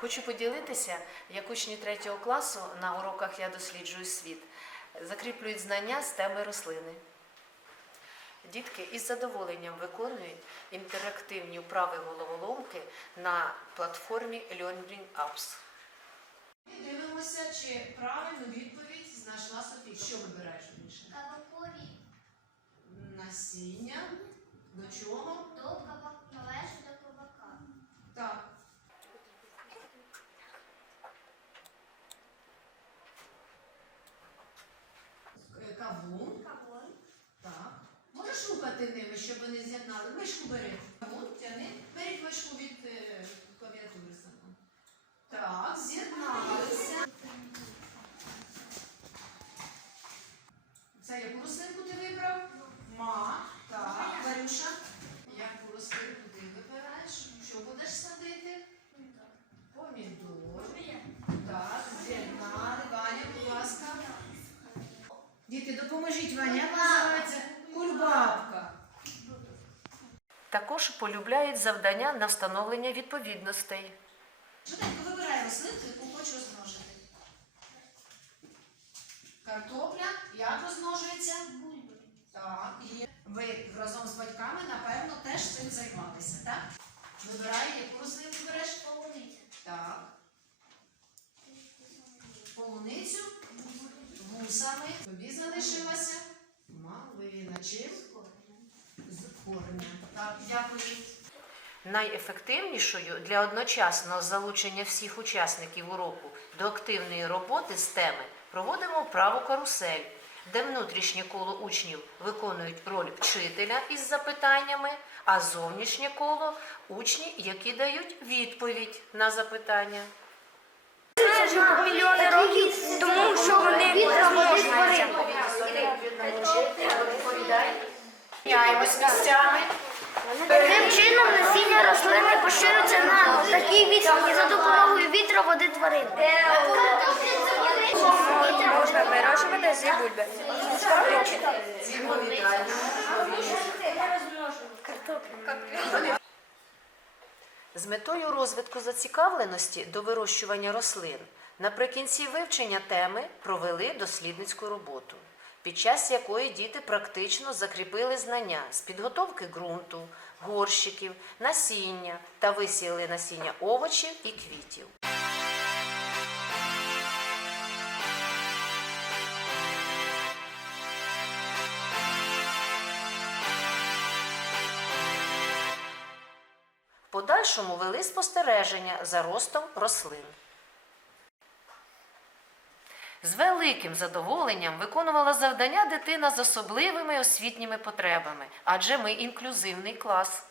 Хочу поділитися, як учні третього класу на уроках Я досліджую світ закріплюють знання з теми рослини. Дітки із задоволенням виконують інтерактивні вправи головоломки на платформі Learning Apps. Дивимося, чи правильну відповідь знайшла Софія. Що вибираєш більше? Кабакові Насіння. До чого? до кабака належить до кабака. Так. Е, Кавун. Кавун. Так. Можеш ними, щоб вони з'єднали. Мишку бери. Тяни. Беріть мишку від е, клавіатури саме. Так, з'єдналися. Це яку рослинку ти вибрав? Ма. Так, Варюша. Яку рослинку ти вибираєш? Що будеш садити? Помідор. Так, з'єднали. Ваня, будь ласка. Діти, допоможіть Ваня, як називається? Кульбабка. Також полюбляють завдання на встановлення відповідностей. Швиденько вибирай рослинку, яку хочеш розмножити. Картопля як розмножується? Так, і ви разом з батьками, напевно, теж цим займалися, так? Вибирай, яку рослинку береш? Полуниця. Так. Полуницю вусами. Тобі залишилася малина. Чим? З. Так, дякую. Найефективнішою для одночасного залучення всіх учасників уроку до активної роботи з теми проводимо вправу карусель, де внутрішнє коло учнів виконують роль вчителя із запитаннями, а зовнішнє коло учні, які дають відповідь на запитання. мільйони років, тому що вони Міняємось місцями. Таким чином насіння рослини поширюється на такій відстані за допомогою вітра, води тварин. Можна вирощувати зі бульби. З метою розвитку зацікавленості до вирощування рослин наприкінці вивчення теми провели дослідницьку роботу, під час якої діти практично закріпили знання з підготовки ґрунту, горщиків, насіння та висіяли насіння овочів і квітів. Подальшому вели спостереження за ростом рослин з великим задоволенням виконувала завдання дитина з особливими освітніми потребами, адже ми інклюзивний клас.